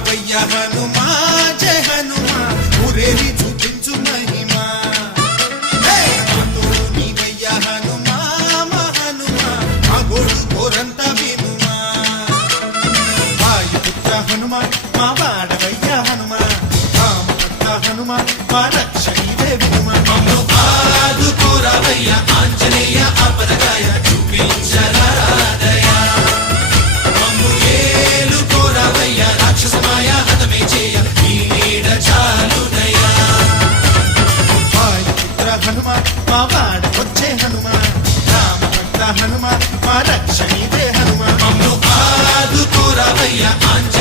రావయ్య హనుమా జయ హనుమా ఊరేగి చూపించు మహిమా నీవయ్య హనుమా మా హనుమా మా గోడు కోరంత వినుమా వాయుపుత్ర హనుమా మా వాడవయ్య హనుమా రామభక్త హనుమా మా రక్షణీవే వినుమా ఆదుకోరావయ్య ఆంజనేయ ఆపదగాయ చూపించరాదయ మమ్ము ఏలుకోరావయ్య రాక్షసమాయ హతమే చేయ ఈ నీడ చాలునయ వాయుపుత్ర హనుమా మా వాడకొచ్చే హనుమా రామభక్త హనుమా మా రక్షణీవే హనుమా మమ్ము ఆదుకోరావయ్య ఆంజనేయ